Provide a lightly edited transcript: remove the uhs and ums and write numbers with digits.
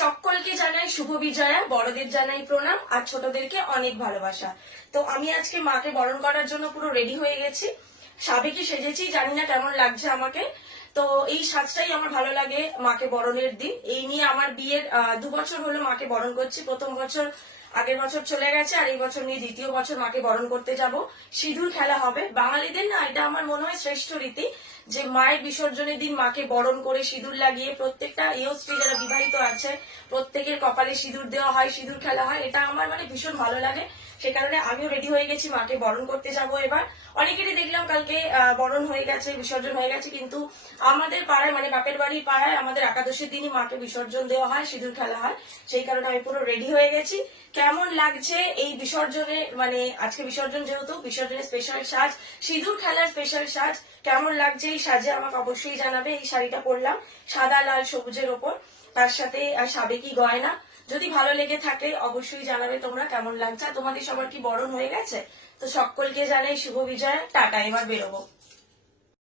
সকলকে জানাই শুভ বিজয়া, বড়দের জানাই প্রণাম আর ছোটদেরকে অনেক ভালোবাসা। তো আমি আজকে মাকে বরণ করার জন্য পুরো রেডি হয়ে গেছি। সাবেকি সেজেছি, জানি না কেমন লাগছে আমাকে। তো এই সাজটাই আমার ভালো লাগে মাকে বরণের দিন। এই নিয়ে আমার বিয়ের 2 বছর হলো মাকে বরণ করছি। প্রথম বছর আগের বছর চলে গেছে, আর এই বছর নিয়ে দ্বিতীয় বছর মাকে বরণ করতে যাব। সিঁদুর খেলা হবে বাঙালিদের, না এটা আমার মনে হয় শ্রেষ্ঠ রীতি যে মায়ের বিসর্জনের দিন মাকে বরণ করে সিঁদুর লাগিয়ে প্রত্যেকটা স্ত্রী যারা বিবাহিত আছে প্রত্যেকের কপালে সিঁদুর দেওয়া হয়, সিঁদুর খেলা হয়। এটা আমার মানে ভীষণ ভালো লাগে। সে কারণে আমিও রেডি হয়ে গেছি, মাকে বরণ করতে যাব এবার। অনেকেরই দেখলাম কালকে বরণ হয়ে গেছে, বিসর্জন হয়ে গেছে, কিন্তু আমাদের পাড়ায় মানে বাপের বাড়ির পাড়ায় আমাদের একাদশীর দিনই মাকে বিসর্জন দেওয়া হয়, সিঁদুর খেলা হয়। সেই কারণে আমি পুরো রেডি হয়ে গেছি। কেমন লাগছে এই বিসর্জনে, মানে আজকে বিসর্জন যেহেতু বিসর্জনের স্পেশাল সাজ, সিঁদুর খেলার স্পেশাল সাজ, কেমন লাগছে এই সাজে আমাকে অবশ্যই জানাবে। এই শাড়িটা পরলাম সাদা লাল সবুজের ওপর, তার সাথে সাবেকি গয়না। যদি ভালো লেগে থাকে অবশ্যই জানাবে তোমরা কেমন লাগছে। তোমাদের সবার কি বরণ হয়ে গেছে? তো সকলকে জানাই শুভ বিজয়, টাটা, এবার বেরোবো।